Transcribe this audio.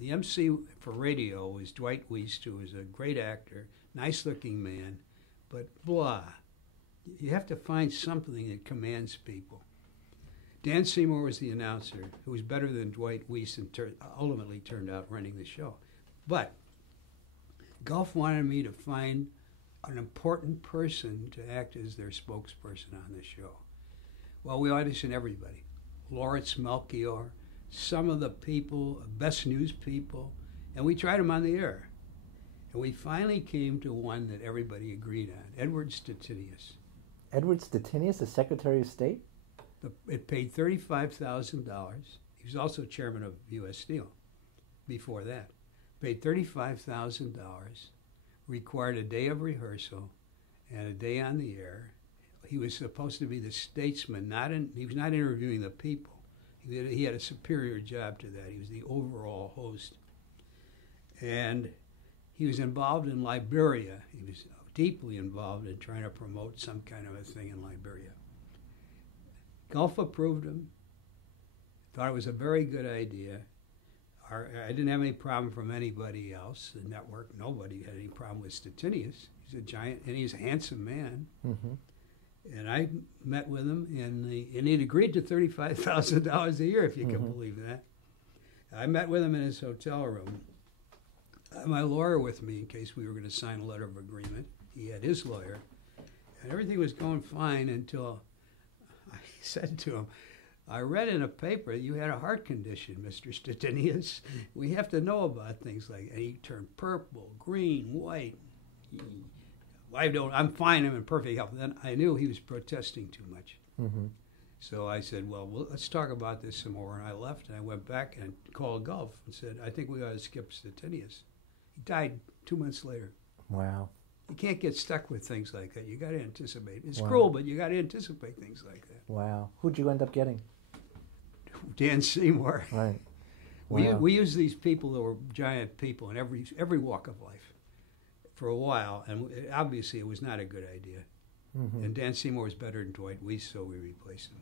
the MC for radio was Dwight Weiss, who was a great actor, nice-looking man, but blah. You have to find something that commands people. Dan Seymour was the announcer, who was better than Dwight Weiss and ultimately turned out running the show. But Gulf wanted me to find an important person to act as their spokesperson on the show. Well, we auditioned everybody. Lawrence Melchior, some of the people, best news people, and we tried them on the air. And we finally came to one that everybody agreed on, Edward Stettinius. Edward Stettinius, the Secretary of State? It paid $35,000. He was also chairman of U.S. Steel before that. Paid $35,000, required a day of rehearsal and a day on the air. He was supposed to be the statesman, he was not interviewing the people. He had a superior job to that. He was the overall host. And he was involved in Liberia. He was deeply involved in trying to promote some kind of a thing in Liberia. Gulf approved him, thought it was a very good idea. I didn't have any problem from anybody else. The network, nobody had any problem with Stettinius. He's a giant, and he's a handsome man. Mm-hmm. And I met with him, and he'd agreed to $35,000 a year, if you can believe that. I met with him in his hotel room. I had my lawyer with me in case we were going to sign a letter of agreement. He had his lawyer. And everything was going fine until I said to him, I read in a paper you had a heart condition, Mr. Stettinius. We have to know about things like that. And he turned purple, green, white. I'm fine, I'm in perfect health. Then I knew he was protesting too much. Mm-hmm. So I said, well, let's talk about this some more. And I left, and I went back and called Gulf and said, I think we ought to skip Stettinius. He died 2 months later. Wow. You can't get stuck with things like that. You got to anticipate. It's Wow. cruel, but you got to anticipate things like that. Wow. Who'd you end up getting? Dan Seymour. Right. Wow. We used these people that were giant people in every walk of life for a while, and obviously it was not a good idea. Mm-hmm. And Dan Seymour was better than Dwight Weiss, so we replaced him.